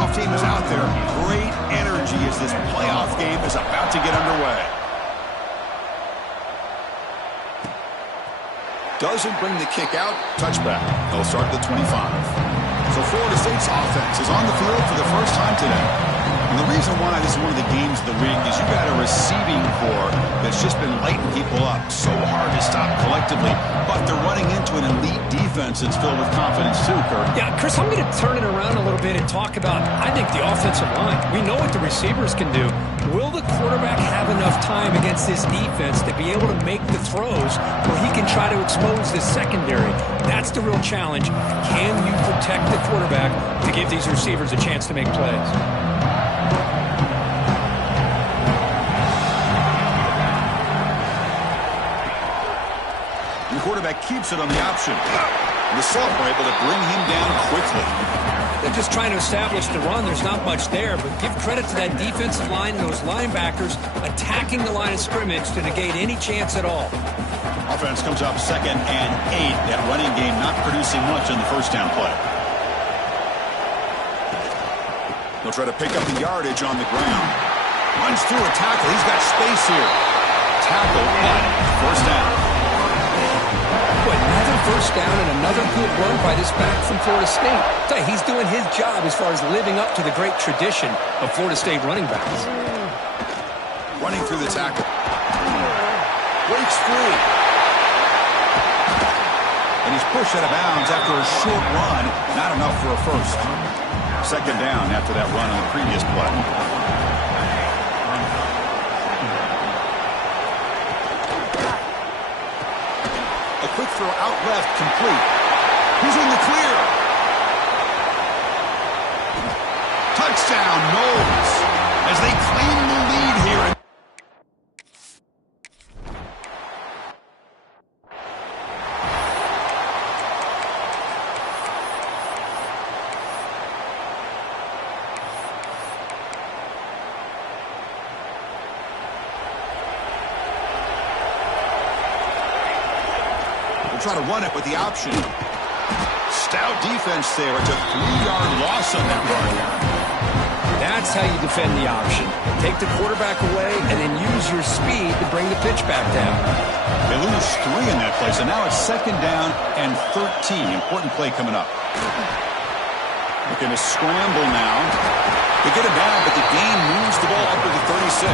kickoff team is out there. Great energy as this playoff game is about to get underway. Doesn't bring the kick out. Touchback. They'll start at the 25. So Florida State's offense is on the field for the first time today. And the reason why this is one of the games of the week is you got a receiving corps that's just been lighting people up. So hard to stop collectively, but they're running into an elite defense that's filled with confidence too, Kurt. Yeah, Chris, I'm going to turn it around a little bit and talk about, I think, the offensive line. We know what the receivers can do. Will the quarterback have enough time against this defense to be able to make the throws where he can try to expose the secondary? That's the real challenge. Can you protect the quarterback to give these receivers a chance to make plays? The quarterback keeps it on the option. The Sultan are able to bring him down quickly. They're just trying to establish the run. There's not much there, but give credit to that defensive line and those linebackers attacking the line of scrimmage to negate any chance at all. Offense comes up 2nd and 8. That running game not producing much on the first down play. They'll try to pick up the yardage on the ground. Runs through a tackle. He's got space here. Tackle, but first down. Another first down and another good run by this back from Florida State. He's doing his job as far as living up to the great tradition of Florida State running backs. Running through the tackle. Breaks free. And he's pushed out of bounds after a short run. Not enough for a first. 2nd down after that run on the previous play. Quick throw out left, complete. He's in the clear. Touchdown, Knowles, as they claim the lead here. Try to run it with the option. Stout defense there. It's a 3-yard loss on that run. That's how you defend the option. Take the quarterback away and then use your speed to bring the pitch back down. They lose 3 in that play, so now it's 2nd down and 13. Important play coming up. Looking to scramble now. They get it down, but the gain moves the ball up to the 36.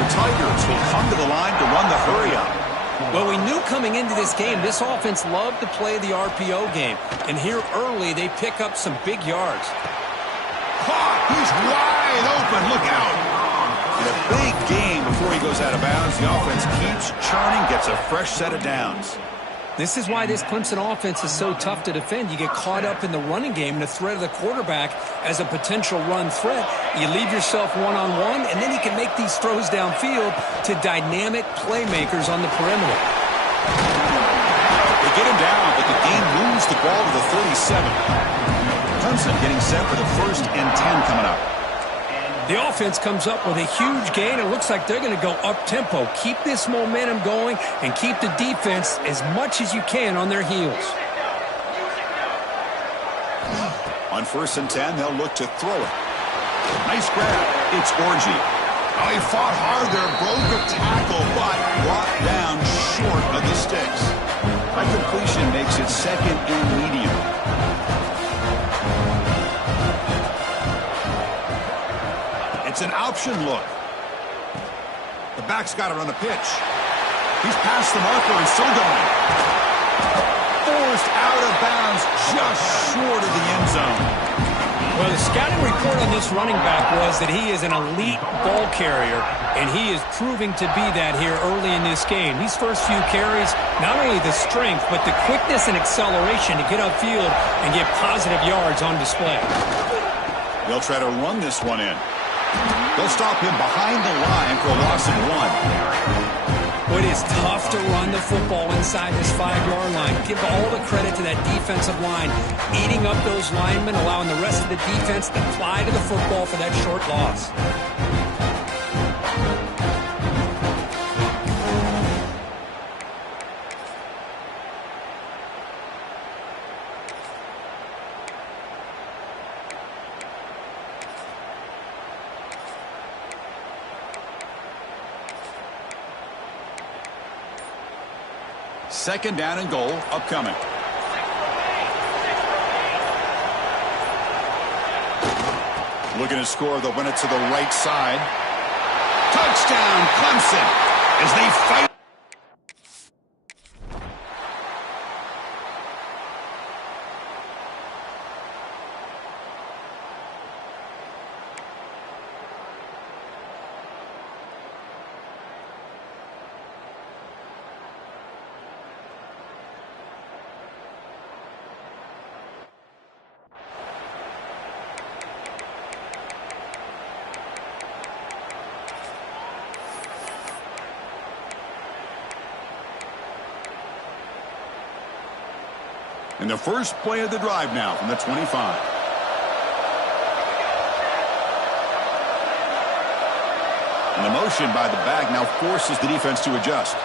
The Tigers will come to the line to run the hurry-up. Well, we knew coming into this game, this offense loved to play the RPO game. And here early, they pick up some big yards. Caught! He's wide open. Look out. In a big game before he goes out of bounds, the offense keeps churning, gets a fresh set of downs. This is why this Clemson offense is so tough to defend. You get caught up in the running game and the threat of the quarterback as a potential run threat. You leave yourself one-on-one, and then you can make these throws downfield to dynamic playmakers on the perimeter. They get him down, but the game moves the ball to the 37. Clemson getting set for the 1st and 10 coming up. The offense comes up with a huge gain. It looks like they're going to go up-tempo. Keep this momentum going and keep the defense as much as you can on their heels. On 1st and 10, they'll look to throw it. Nice grab. It's Orgy. Oh, he fought hard there, broke a tackle, but brought down short of the sticks. High completion makes it 2nd and medium. It's an option look. The back's got to run a pitch. He's past the marker and still going. Forced out of bounds just short of the end zone. Well, the scouting report on this running back was that he is an elite ball carrier, and he is proving to be that here early in this game. These first few carries, not only the strength, but the quickness and acceleration to get upfield and get positive yards on display. They'll try to run this one in. They'll stop him behind the line for a loss of 1. Well, it is tough to run the football inside this 5-yard line. Give all the credit to that defensive line, eating up those linemen, allowing the rest of the defense to fly to the football for that short loss. Second down and goal upcoming. Looking to score. They'll run it to the right side. Touchdown, Clemson, as they fight. And the first play of the drive now from the 25. And the motion by the back now forces the defense to adjust.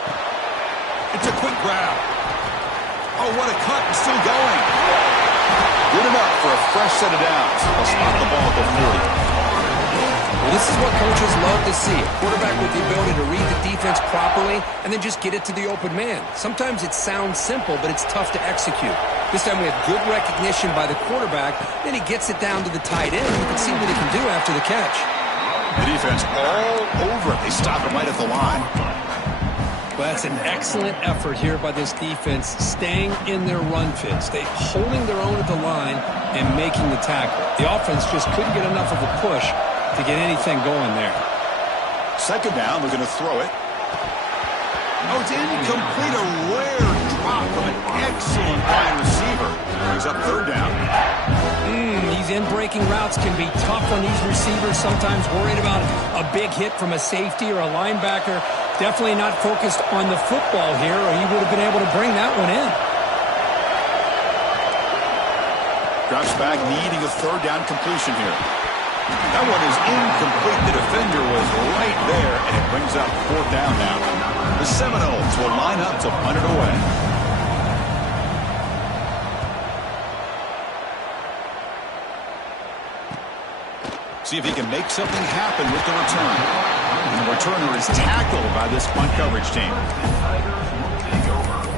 It's a quick grab. Oh, what a cut. It's still going. Good enough for a fresh set of downs. They'll spot the ball at the 40. Well, this is what coaches love to see. A quarterback with the ability to read the defense properly and then just get it to the open man. Sometimes it sounds simple, but it's tough to execute. This time we have good recognition by the quarterback. Then he gets it down to the tight end. You can see what he can do after the catch. The defense all over it. They stop him right at the line. Well, that's an excellent effort here by this defense, staying in their run fits. They holding their own at the line and making the tackle. The offense just couldn't get enough of a push to get anything going there. Second down, they're going to throw it. Oh, it's incomplete. A rare drop from an excellent wide receiver. Brings up third down. These in-breaking routes can be tough on these receivers, sometimes worried about a big hit from a safety or a linebacker. Definitely not focused on the football here, or he would have been able to bring that one in. Drops back, needing a third down completion here. That one is incomplete. The defender was right there, and it brings up fourth down now. The Seminoles will line up to punt it away. See if he can make something happen with the return. And the returner is tackled by this punt coverage team.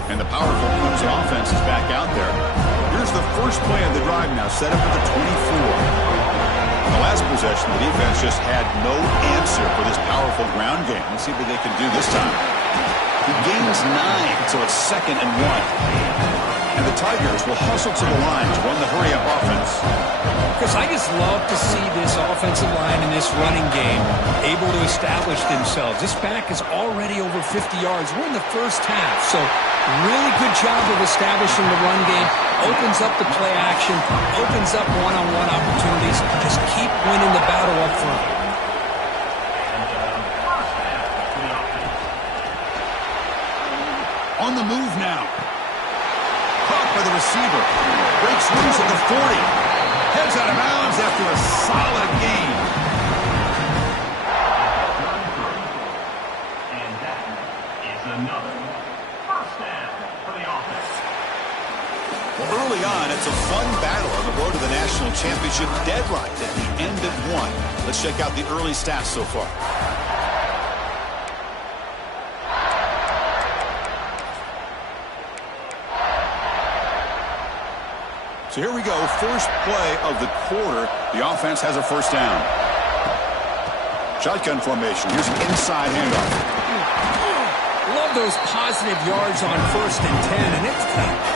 And the powerful Clemson offense is back out there. Here's the first play of the drive now, set up at the 24. On the last possession, the defense just had no answer for this powerful ground game. Let's see what they can do this time. He gains 9, so it's 2nd and 1. And the Tigers will hustle to the line to run the hurry-up offense. Chris, I just love to see this offensive line in this running game able to establish themselves. This back is already over 50 yards. We're in the first half, so really good job of establishing the run game. Opens up the play action, opens up one-on-one opportunities. Just keep winning the battle up front. On the move now. Caught by the receiver. Breaks loose at the 40. Heads out of bounds after a solid gain. And that is another first down for the offense. Well, early on, it's a fun battle on the road to the national championship, deadlocked at the end of one. Let's check out the early stats so far. So here we go, first play of the quarter. The offense has a first down. Shotgun formation. Here's an inside handoff. Love those positive yards on 1st and 10, and it's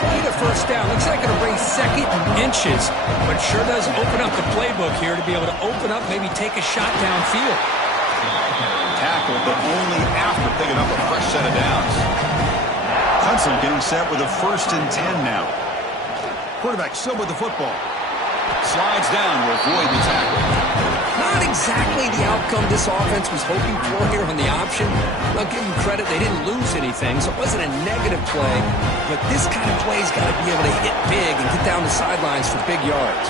quite a first down. Looks like it'll bring 2nd and inches, but sure does open up the playbook here to be able to open up, maybe take a shot downfield. Tackle, but only after picking up a fresh set of downs. Clemson getting set with a 1st and 10 now. Quarterback still with the football. Slides down to avoid the tackle. Not exactly the outcome this offense was hoping for here on the option. I'll give them credit, they didn't lose anything, so it wasn't a negative play. But this kind of play's got to be able to hit big and get down the sidelines for big yards.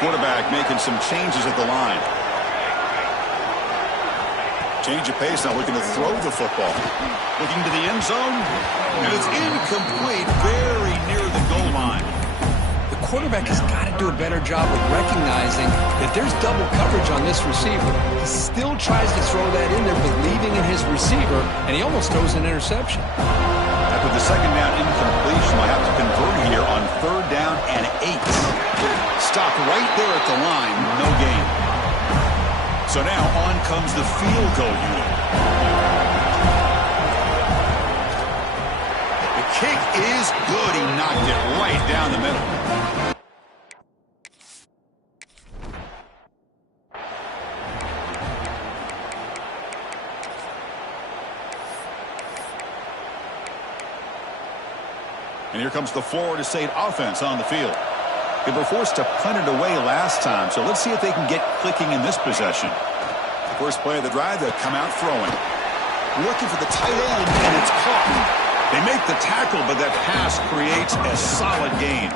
Quarterback making some changes at the line. Change of pace, now looking to throw the football. Looking to the end zone, and it's incomplete, very near the goal line. The quarterback has got to do a better job of recognizing that there's double coverage on this receiver. He still tries to throw that in there, believing in his receiver, and he almost throws an interception. After the second down incompletion, I have to convert here on 3rd down and 8. Stop right there at the line, no gain. So now on comes the field goal unit. The kick is good. He knocked it right down the middle. And here comes the Florida State offense on the field. They were forced to punt it away last time, so let's see if they can get clicking in this possession. The first play of the drive, they'll come out throwing. Looking for the tight end, and it's caught. They make the tackle, but that pass creates a solid gain.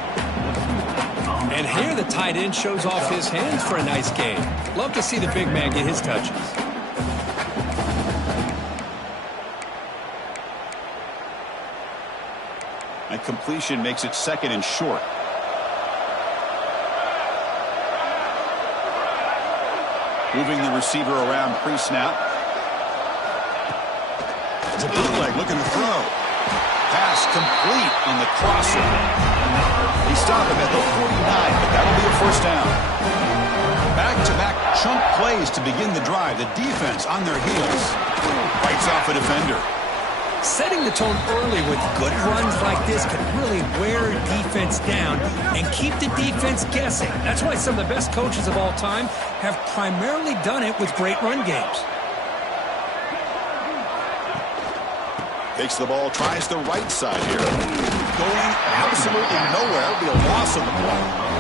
And here the tight end shows off his hands for a nice gain. Love to see the big man get his touches. And completion makes it 2nd and short. Moving the receiver around pre-snap. It's a bootleg looking to throw. Pass complete on the crosser. He stopped him at the 49, but that'll be a 1st down. Back-to-back chunk plays to begin the drive. The defense on their heels. Fights off a defender. Setting the tone early with good runs like this can really wear a defense down and keep the defense guessing. That's why some of the best coaches of all time have primarily done it with great run games. Takes the ball, tries the right side here. Going absolutely nowhere. It'll be a loss of the ball.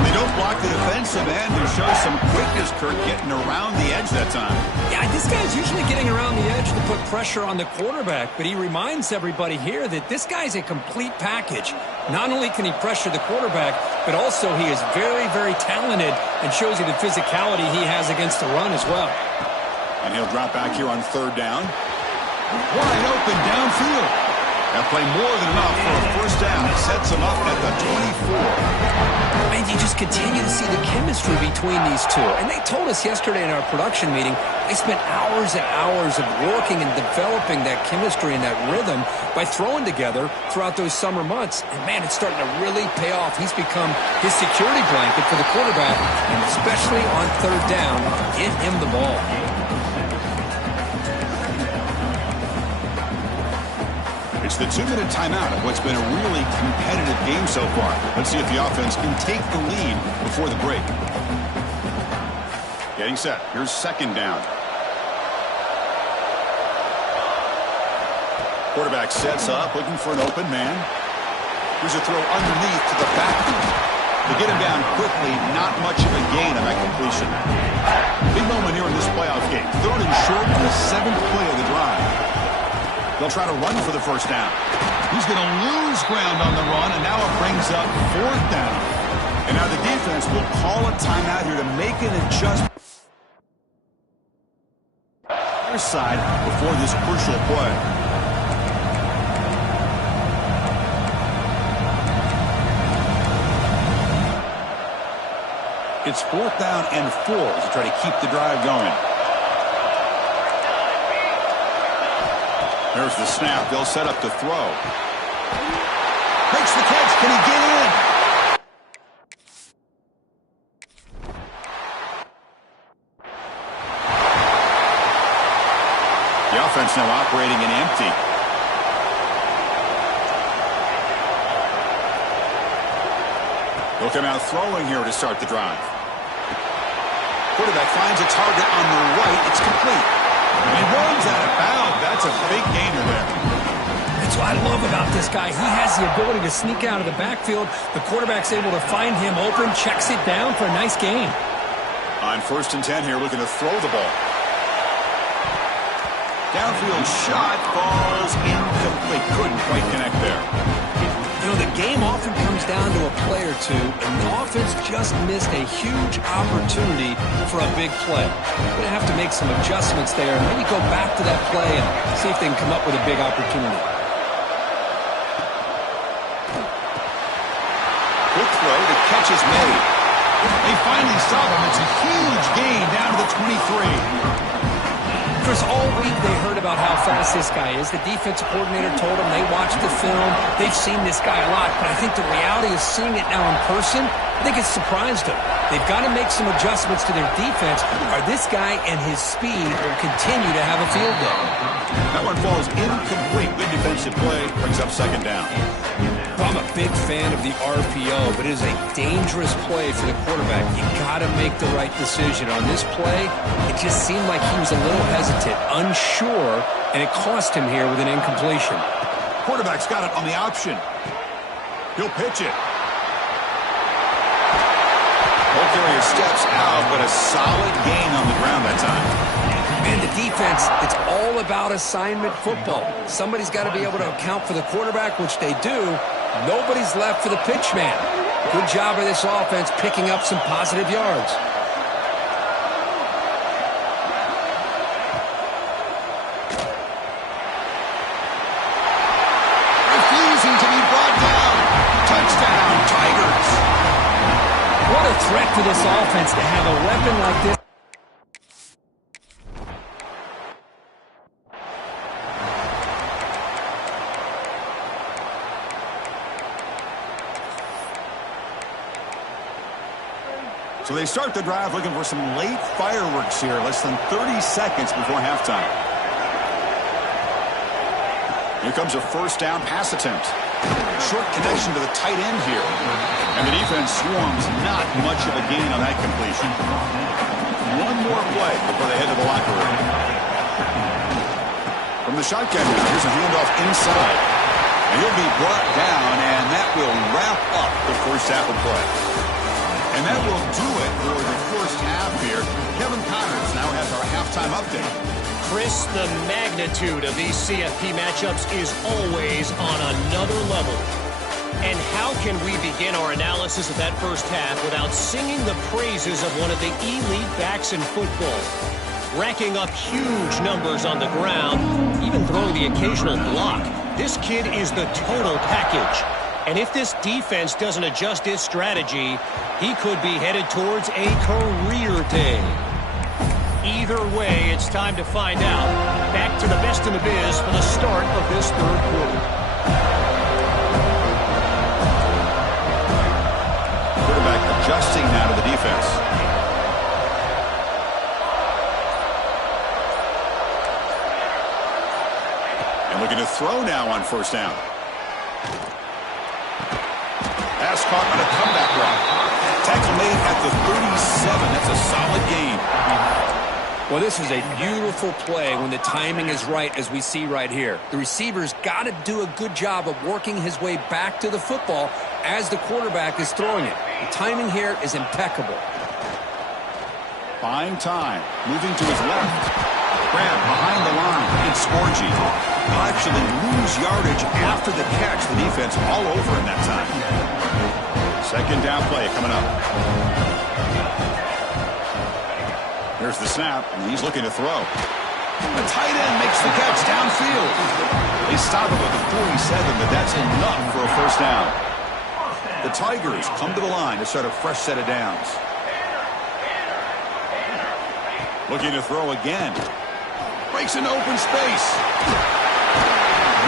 They don't block the defensive end and show some quickness, Kurt, getting around the edge that time. Yeah, this guy's usually getting around the edge to put pressure on the quarterback, but he reminds everybody here that this guy's a complete package. Not only can he pressure the quarterback, but also he is very, very talented and shows you the physicality he has against the run as well. And he'll drop back here on 3rd down. Wide open downfield. That play more than enough for a 1st down. It sets him up at the 24. And you just continue to see the chemistry between these two. And they told us yesterday in our production meeting, they spent hours and hours of working and developing that chemistry and that rhythm by throwing together throughout those summer months. And, man, it's starting to really pay off. He's become his security blanket for the quarterback, and especially on 3rd down, get him the ball. It's the 2-minute timeout of what's been a really competitive game so far. Let's see if the offense can take the lead before the break. Getting set. Here's 2nd down. Quarterback sets up, looking for an open man. Here's a throw underneath to the backfield. To get him down quickly, not much of a gain on that completion. Big moment here in this playoff game. 3rd and short on the 7th play of the drive. They'll try to run for the 1st down. He's going to lose ground on the run, and now it brings up 4th down. And now the defense will call a timeout here to make an adjustment. Their side before this crucial play. It's 4th down and 4 to try to keep the drive going. There's the snap. They'll set up to throw. Makes the catch. Can he get in? The offense now operating in empty. They'll come out throwing here to start the drive. Quarterback finds a target on the right. It's complete. And he runs out of bounds. That's a big gainer there. That's what I love about this guy. He has the ability to sneak out of the backfield. The quarterback's able to find him open, checks it down for a nice gain. On 1st and 10 here, looking to throw the ball. Downfield shot falls incomplete. Couldn't quite connect there. You know, the game often comes down to a play or two, and the offense just missed a huge opportunity for a big play. They're going to have to make some adjustments there and maybe go back to that play and see if they can come up with a big opportunity. Quick throw, the catch is made. They finally stop him. It's a huge gain down to the 23. Chris, all week they heard about how fast this guy is. The defensive coordinator told them they watched the film. They've seen this guy a lot, but I think the reality of seeing it now in person, I think it's surprised them. They've got to make some adjustments to their defense, or this guy and his speed will continue to have a field day. That one falls incomplete. Good defensive play. Brings up second down. Well, I'm a big fan of the RPO, but it is a dangerous play for the quarterback. You got to make the right decision. On this play, it just seemed like he was a little hesitant, unsure, and it cost him here with an incompletion. Quarterback's got it on the option. He'll pitch it. Ball carrier steps out, but a solid gain on the ground that time. Man, the defense, it's all about assignment football. Somebody's got to be able to account for the quarterback, which they do. Nobody's left for the pitch man. Good job of this offense picking up some positive yards. Refusing to be brought down. Touchdown, Tigers. What a threat for this offense to have a weapon like this. So they start the drive looking for some late fireworks here, less than 30 seconds before halftime. Here comes a first down pass attempt. Short connection to the tight end here. And the defense swarms not much of a gain on that completion. One more play before they head to the locker room. From the shotgun, here's a handoff inside. And he'll be brought down, and that will wrap up the first half of play. And that will do it for the first half here. Kevin Connors now has our halftime update. Chris, the magnitude of these CFP matchups is always on another level. And how can we begin our analysis of that first half without singing the praises of one of the elite backs in football? Racking up huge numbers on the ground, even throwing the occasional block. This kid is the total package. And if this defense doesn't adjust its strategy, he could be headed towards a career day. Either way, it's time to find out. Back to the best in the biz for the start of this third quarter. Quarterback adjusting now to the defense. And looking to throw now on first down. Pass caught on a comeback run. Tackle made at the 37. That's a solid gain. Well, this is a beautiful play when the timing is right, as we see right here. The receiver's got to do a good job of working his way back to the football as the quarterback is throwing it. The timing here is impeccable. Buying time. Moving to his left. Grab behind the line. It's Scorgi. He'll actually lose yardage after the catch. The defense all over in that time. Second down play coming up. Here's the snap, and he's looking to throw. The tight end makes the catch downfield. They stop him at the 47, but that's enough for a first down. The Tigers come to the line to start a fresh set of downs. Looking to throw again. Breaks an open space.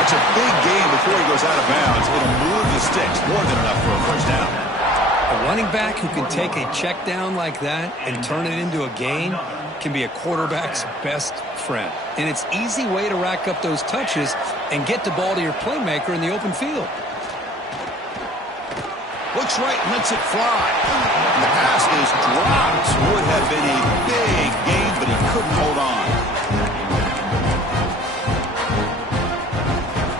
It's a big gain before he goes out of bounds. It'll move the sticks. More than enough for a first down. A running back who can take a check down like that and turn it into a gain can be a quarterback's best friend. And it's an easy way to rack up those touches and get the ball to your playmaker in the open field. Looks right, lets it fly. The pass is dropped. Would have been a big gain, but he couldn't hold on.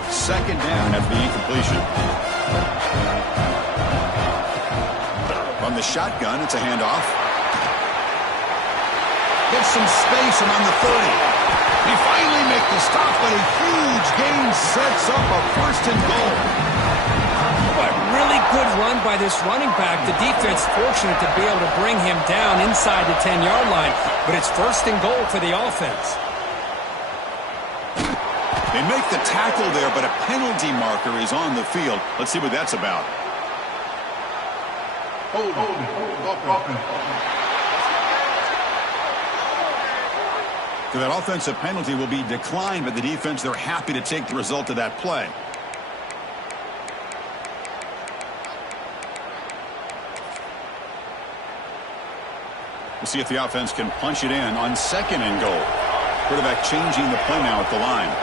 Second down after the incompletion. From the shotgun, it's a handoff. Gets some space around the 30. They finally make the stop, but a huge gain sets up a first and goal. A really good run by this running back. The defense fortunate to be able to bring him down inside the 10-yard line, but it's first and goal for the offense. They make the tackle there, but a penalty marker is on the field. Let's see what that's about. So that offensive penalty will be declined by the defense. They're happy to take the result of that play. We'll see if the offense can punch it in on 2nd and goal. Quarterback changing the play now at the line.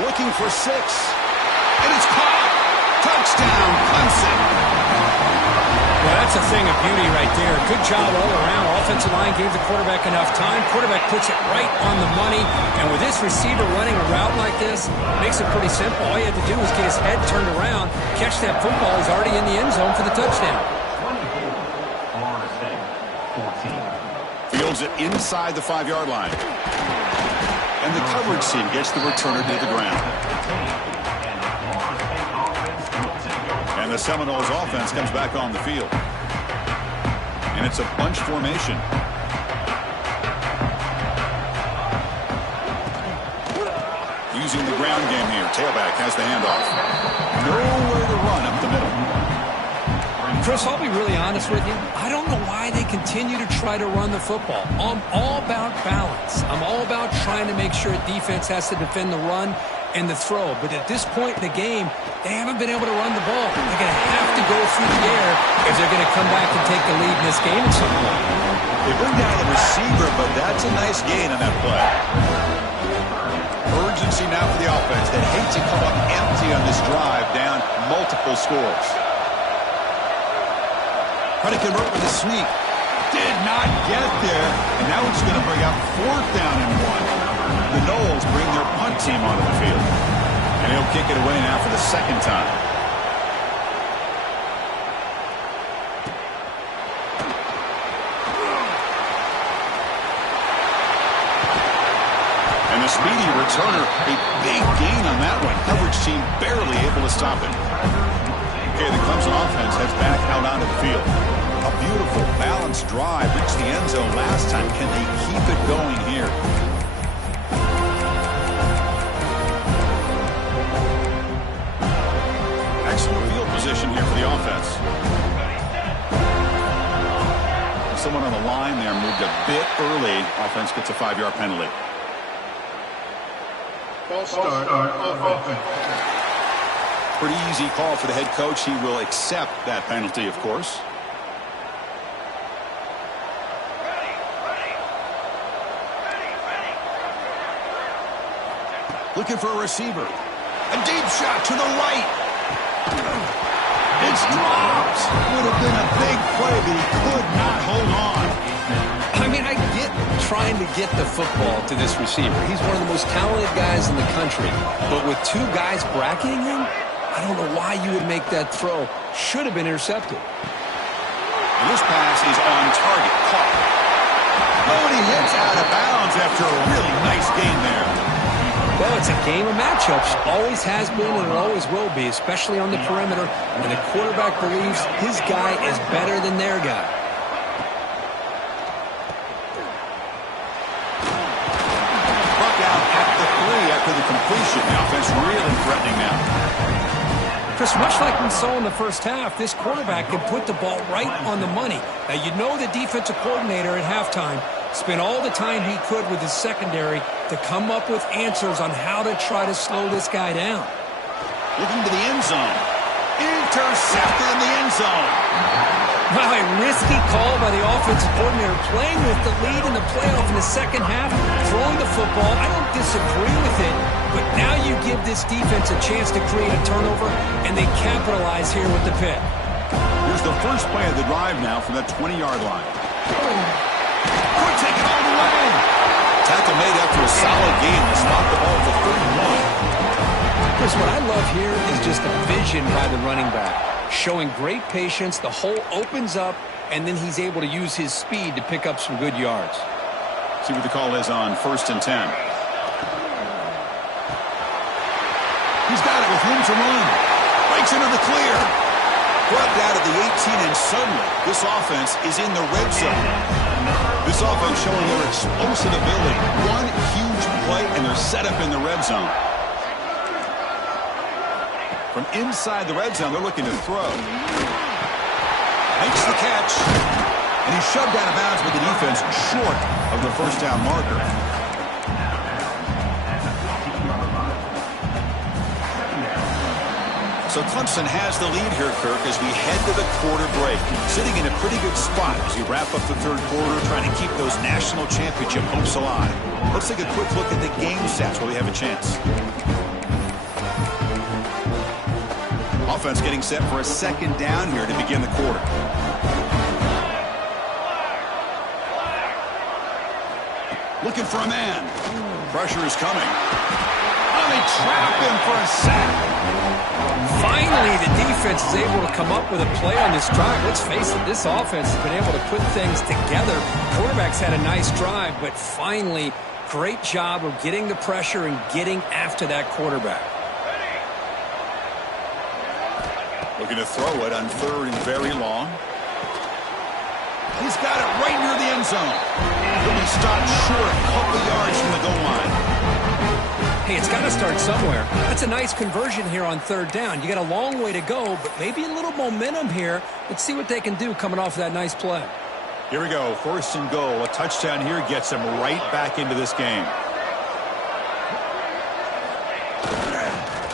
Looking for 6. And it's caught. Touchdown, Clemson. Well, that's a thing of beauty right there. Good job all around. Offensive line gave the quarterback enough time. Quarterback puts it right on the money. And with this receiver running a route like this, makes it pretty simple. All you had to do was get his head turned around, catch that football. He's already in the end zone for the touchdown. Fields it inside the 5-yard line. And the coverage team gets the returner to the ground. And the Seminoles offense comes back on the field. And it's a bunch formation. Using the ground game here. Tailback has the handoff. Nowhere to run up the middle. Chris, I'll be really honest with you. I don't know why they continue to try to run the football. I'm all about balance. I'm all about trying to make sure defense has to defend the run and the throw. But at this point in the game, they haven't been able to run the ball. They're going to have to go through the air if they're going to come back and take the lead in this game at some point. They bring down the receiver, but that's a nice gain on that play. Urgency now for the offense. They hate to come up empty on this drive, down multiple scores. Trying to convert with a sneak. Did not get there. And now it's going to bring up 4th down and 1. The Noles bring their punt team onto the field. And he'll kick it away now for the 2nd time. And the speedy returner, a big gain on that one. Coverage team barely able to stop it. Okay, the Clemson offense heads back out onto the field. A beautiful, balanced drive. Reached the end zone last time. Can they keep it going here? Excellent field position here for the offense. Someone on the line there moved a bit early. Offense gets a 5-yard penalty. False start offense. Pretty easy call for the head coach. He will accept that penalty, of course. Looking for a receiver. A deep shot to the right. It's dropped. Would have been a big play, but he could not hold on. I mean, I get trying to get the football to this receiver. He's one of the most talented guys in the country. But with 2 guys bracketing him, I don't know why you would make that throw. Should have been intercepted. And this pass is on target. Caught. Oh, and he hits out of bounds after a really nice game there. Well, it's a game of matchups. Always has been and it always will be, especially on the perimeter. And the quarterback believes his guy is better than their guy. Buck out at the 3 after the completion. The offense really threatening now. Chris, much like we saw in the first half, this quarterback can put the ball right on the money. Now, you know the defensive coordinator at halftime spent all the time he could with his secondary to come up with answers on how to try to slow this guy down. Looking to the end zone. Intercepted in the end zone. Wow, a risky call by the offensive coordinator, playing with the lead in the playoff in the second half, throwing the football. I don't disagree with it, but now you give this defense a chance to create a turnover, and they capitalize here with the pick. Here's the first play of the drive now from that 20-yard line. Could take it all the way. Tackle made after a solid game to spot the ball for 31. Chris, what I love here is just the vision by the running back. Showing great patience, the hole opens up, and then he's able to use his speed to pick up some good yards. See what the call is on 1st and 10. He's got it with room to run. Breaks into the clear. Brought out at the 18, and suddenly this offense is in the red zone. This offense showing their explosive ability. One huge play, and they're set up in the red zone. From inside the red zone, they're looking to throw. Makes the catch. And he's shoved out of bounds with the defense short of the first down marker. So Clemson has the lead here, Kirk, as we head to the quarter break. Sitting in a pretty good spot as we wrap up the third quarter, trying to keep those national championship hopes alive. Let's take a quick look at the game stats while we have a chance. Offense getting set for a second down here to begin the quarter. Looking for a man. Pressure is coming. Oh, they trap him for a sack. Finally, the defense is able to come up with a play on this drive. Let's face it, this offense has been able to put things together. Quarterback's had a nice drive, but finally, great job of getting the pressure and getting after that quarterback. Looking to throw it on third and very long. He's got it right near the end zone. He'll be stopped short a couple yards from the goal line. Hey, it's got to start somewhere. That's a nice conversion here on third down. You got a long way to go, but maybe a little momentum here. Let's see what they can do coming off that nice play. Here we go, first and goal. A touchdown here gets them right back into this game.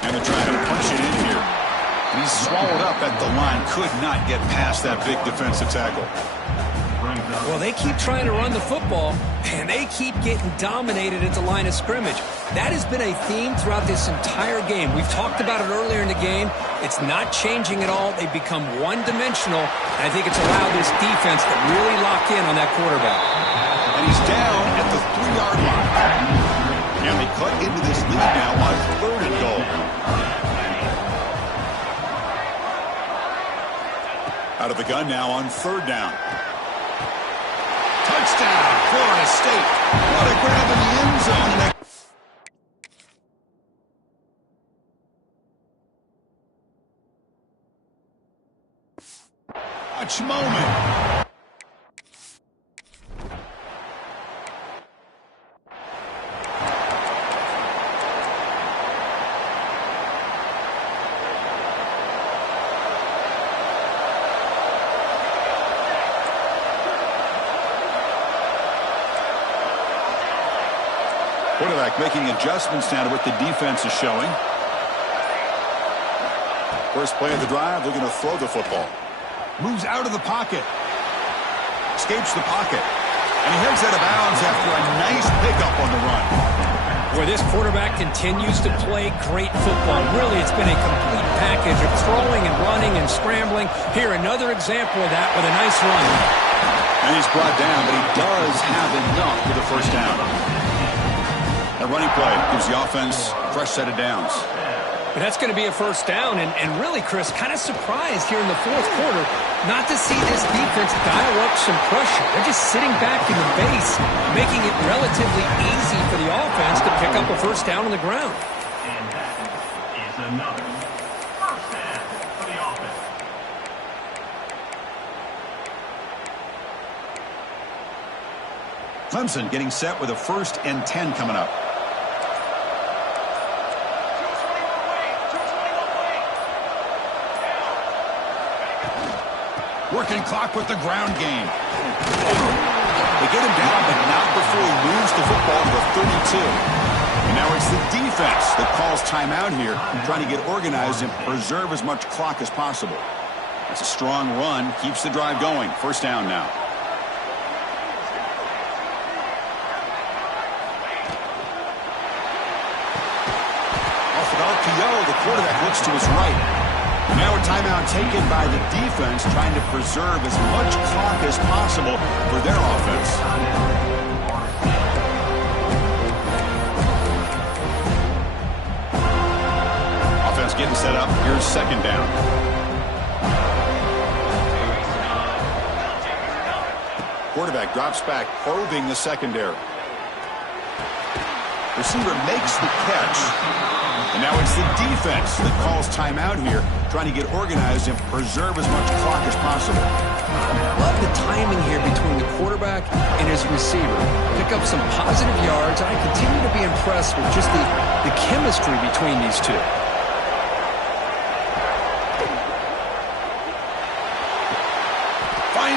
And they're trying to punch it in here. And he's swallowed up at the line. Could not get past that big defensive tackle. Well, they keep trying to run the football, and they keep getting dominated at the line of scrimmage. That has been a theme throughout this entire game. We've talked about it earlier in the game. It's not changing at all. They've become one-dimensional, and I think it's allowed this defense to really lock in on that quarterback. And he's down at the 3-yard line. And they cut into this lead now on third and goal. Out of the gun now on third down. Touchdown, Florida State. What a grab in the end zone. Watch moment. Quarterback making adjustments now to what the defense is showing. First play of the drive, looking to throw the football. Moves out of the pocket. Escapes the pocket. And he heads out of bounds after a nice pickup on the run. Where this quarterback continues to play great football. Really, it's been a complete package of throwing and running and scrambling. Here, another example of that with a nice run. And he's brought down, but he does have enough for the first down. That running play gives the offense a fresh set of downs. But that's going to be a first down. And really, Chris, kind of surprised here in the fourth quarter not to see this defense dial up some pressure. They're just sitting back in the base, making it relatively easy for the offense to pick up a first down on the ground. And that is another first down for the offense. Clemson getting set with a 1st and 10 coming up. Working clock with the ground game. They get him down, but not before he moves the football to the 32. And now it's the defense that calls timeout here, trying to get organized and preserve as much clock as possible. It's a strong run, keeps the drive going. First down now. Off an RPO, the quarterback looks to his right. Now a timeout taken by the defense, trying to preserve as much clock as possible for their offense. Offense getting set up. Here's second down. Quarterback drops back, probing the secondary. Receiver makes the catch. And now it's the defense that calls timeout here, trying to get organized and preserve as much clock as possible. Love the timing here between the quarterback and his receiver. Pick up some positive yards. I continue to be impressed with just the chemistry between these two.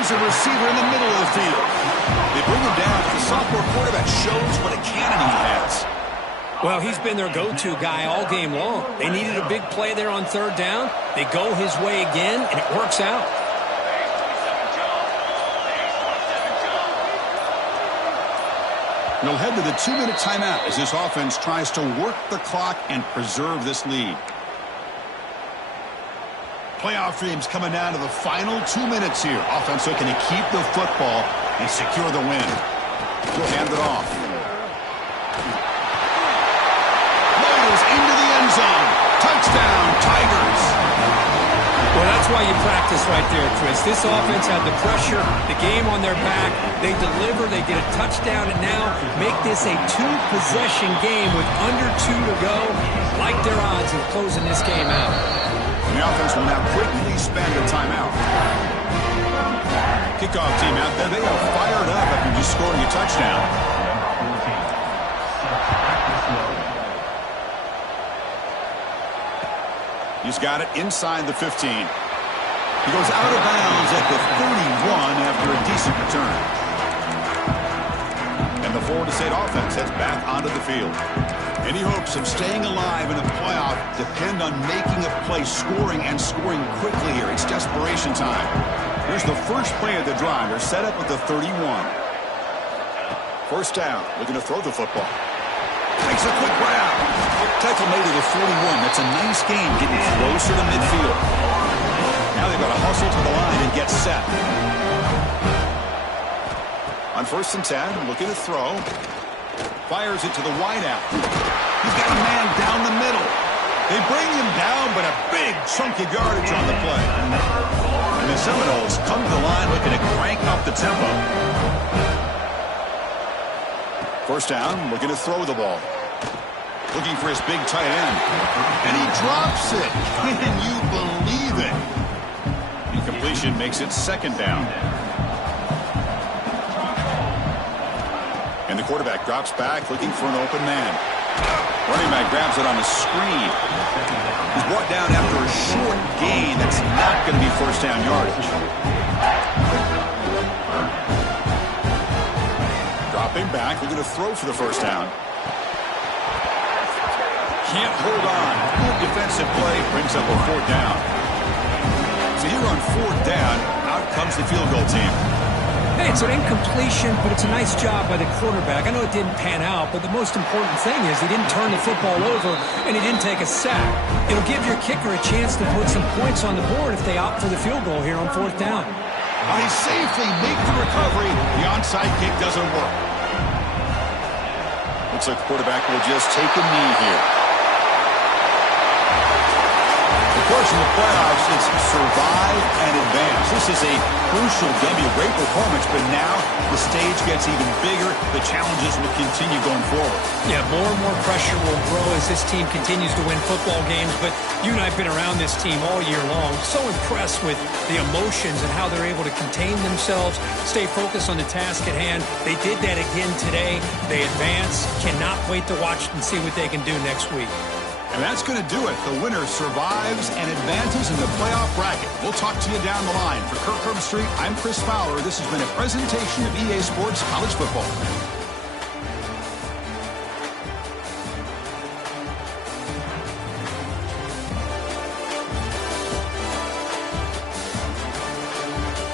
Here's a receiver in the middle of the field. They bring him down, but the sophomore quarterback shows what a cannon he has. Well, he's been their go-to guy all game long. They needed a big play there on third down. They go his way again, and it works out. They'll head to the 2-minute timeout as this offense tries to work the clock and preserve this lead. Playoff dreams coming down to the final 2 minutes here. Offense looking to keep the football and secure the win. He'll hand it off. Loaders into the end zone. Touchdown, Tigers. Well, that's why you practice right there, Chris. This offense had the pressure, the game on their back. They deliver, they get a touchdown, and now make this a two-possession game with under 2 to go. Like their odds of closing this game out. The offense will now quickly spend the timeout. Kickoff team out there, they are fired up after just scoring a touchdown. He's got it inside the 15. He goes out of bounds at the 31 after a decent return. And the Florida State offense heads back onto the field. Any hopes of staying alive in a playoff depend on making a play, scoring, and scoring quickly here. It's desperation time. Here's the first play of the drive. They're set up with the 31. First down, looking to throw the football. Makes a quick route. Tackle made to the 41. That's a nice game, getting closer to midfield. Now they've got to hustle to the line and get set. On 1st and 10, looking to throw. Fires it to the wideout. He's got a man down the middle. They bring him down, but a big chunk of yardage on the play. And the Seminoles come to the line looking to crank up the tempo. First down, looking to throw the ball. Looking for his big tight end. And he drops it. Can you believe it? Incompletion makes it 2nd down. And the quarterback drops back, looking for an open man. Running back grabs it on the screen. He's brought down after a short gain. That's not going to be first down yardage. Dropping back, looking to throw for the first down. Can't hold on. Good defensive play brings up a 4th down. So here on 4th down, out comes the field goal team. Hey, it's an incompletion, but it's a nice job by the quarterback. I know it didn't pan out, but the most important thing is he didn't turn the football over and he didn't take a sack. It'll give your kicker a chance to put some points on the board if they opt for the field goal here on 4th down. They safely make the recovery. The onside kick doesn't work. Looks like the quarterback will just take a knee here. Of course, in the playoffs, it's survive and advance. This is a crucial W. Great performance, but now the stage gets even bigger. The challenges will continue going forward. Yeah, more and more pressure will grow as this team continues to win football games, but you and I have been around this team all year long. So impressed with the emotions and how they're able to contain themselves, stay focused on the task at hand. They did that again today. They advance. Cannot wait to watch and see what they can do next week. And that's going to do it. The winner survives and advances in the playoff bracket. We'll talk to you down the line. For Kirk Herbstreit, I'm Chris Fowler. This has been a presentation of EA Sports College Football.